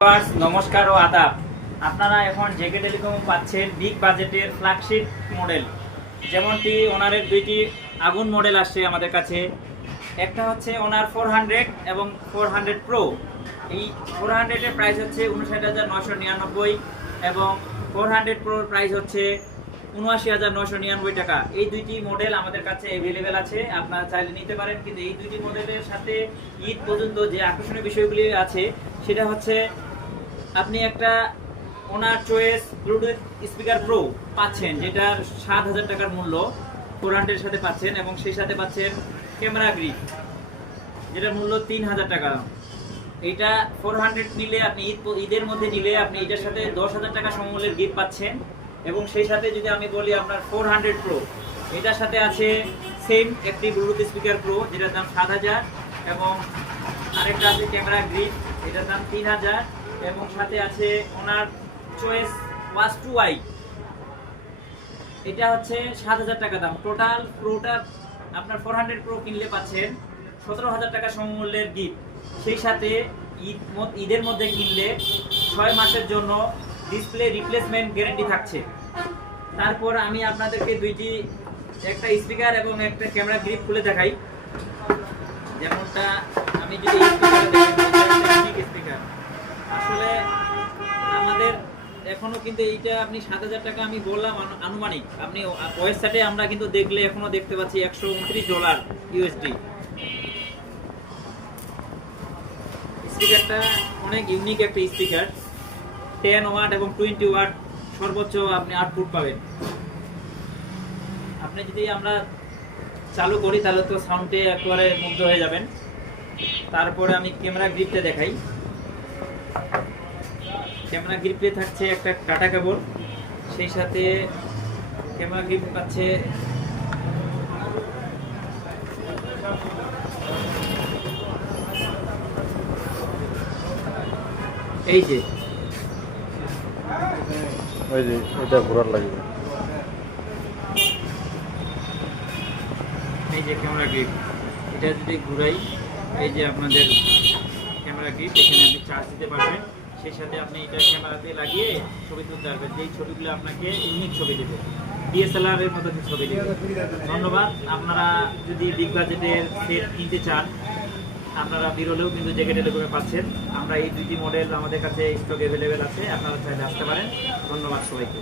নমস্কার ও আদাব। আপনারা এখন জেকে টেলিকম পাচ্ছেন বিগ বাজেটের ফ্ল্যাগশিপ মডেল, যেমনটি ওনারের দুইটি আগুন মডেল আসছে আমাদের কাছে। একটা হচ্ছে ওনার 400 এবং 400 প্রো। এই 400 এর প্রাইস হচ্ছে 59,999 এবং 400 প্রোর প্রাইস হচ্ছে 79,999 টাকা। এই দুইটি মডেল আমাদের কাছে অ্যাভেলেবেল আছে, আপনারা চাইলে নিতে পারেন। কিন্তু এই দুইটি মডেলের সাথে ঈদ পর্যন্ত যে আকর্ষণীয় বিষয়গুলি আছে সেটা হচ্ছে আপনি একটা ওনার চয়েস ব্লুটুথ স্পিকার প্রো পাচ্ছেন, যেটার 7,000 টাকার মূল্য 400 এর সাথে পাচ্ছেন, এবং সেই সাথে পাচ্ছেন ক্যামেরা গ্রিপ, যেটার মূল্য 3,000 টাকা। এইটা 400 নিলে আপনি ঈদের মধ্যে নিলে আপনি এটার সাথে 10,000 টাকা সমমূল্যের গিফট পাচ্ছেন। এবং সেই সাথে যদি আমি বলি আপনার 400 প্রো, এটার সাথে আছে সেম একটি ব্লুটুথ স্পিকার প্রো, যেটার দাম 7,000, এবং আরেকটা আছে ক্যামেরা গ্রিপ, এটার দাম 3,000, এবং সাথে আছে ওনার চয়েস ওয়াচ টু আই, এটা হচ্ছে 7,000 টাকা দাম। টোটাল প্রোটা আপনার 400 প্রো কিনলে পাচ্ছেন 17,000 টাকা সমমূল্যের গিফট। সেই সাথে ঈদের মধ্যে কিনলে 6 মাসের জন্য ডিসপ্লে রিপ্লেসমেন্ট গ্যারান্টি থাকছে। তারপর আমি আপনাদেরকে একটা স্পিকার এবং একটা ক্যামেরা গ্রিপ খুলে দেখাই। যেমনটা আমি যদি স্পিকার, আসলে আমাদের এখনো কিন্তু এইটা আপনি 7,000 টাকা আমি বললাম আনুমানিক, আপনি ওয়েবসাইটে আমরা কিন্তু দেখলে এখনো দেখতে পাচ্ছি $129 ইউএসডি। স্পিকারটা অনেক ইউনিক একটা স্পিকার, 10 ওয়াট এবং 20 ওয়াট সর্বোচ্চ আপনি আউটপুট পাবেন। আপনি যদি আমরা চালু করি তাহলে তো সাউন্ডে একেবারে মুগ্ধ হয়ে যাবেন। তারপরে আমি ক্যামেরা গ্রিপটা দেখাই। ক্যামেরা গ্রিপে থাকছে একটা ডাটা কেবল, সেই সাথে ক্যামেরা গ্রিপ পাচ্ছে এই যে এটা ঘোরার লাগবে। এই যে ক্যামেরা গ্রিপ, এটা যদি ঘুরাই, এই যে আপনাদের ক্যামেরা গ্রিপ, এখানে আপনি চার্জ দিতে পারবেন। সেই সাথে আপনি এটা ক্যামেরাতে লাগিয়ে ছবি তুলতে পারবেন, যেই ছবিগুলো আপনাকে ইউনিক ছবি দেবে, ডিএসএলআর এর মতো ছবি দেবে। ধন্যবাদ। আপনারা যদি বিগ বাজেটের সেট কিনতে চান, আপনারা বিরলেও কিন্তু জেকে টেলিকমে পাচ্ছেন। আমরা এই দুইটি মডেল আমাদের কাছে স্টক অ্যাভেলেবেল আছে, আপনারা চাইলে আসতে পারেন। ধন্যবাদ সবাইকে।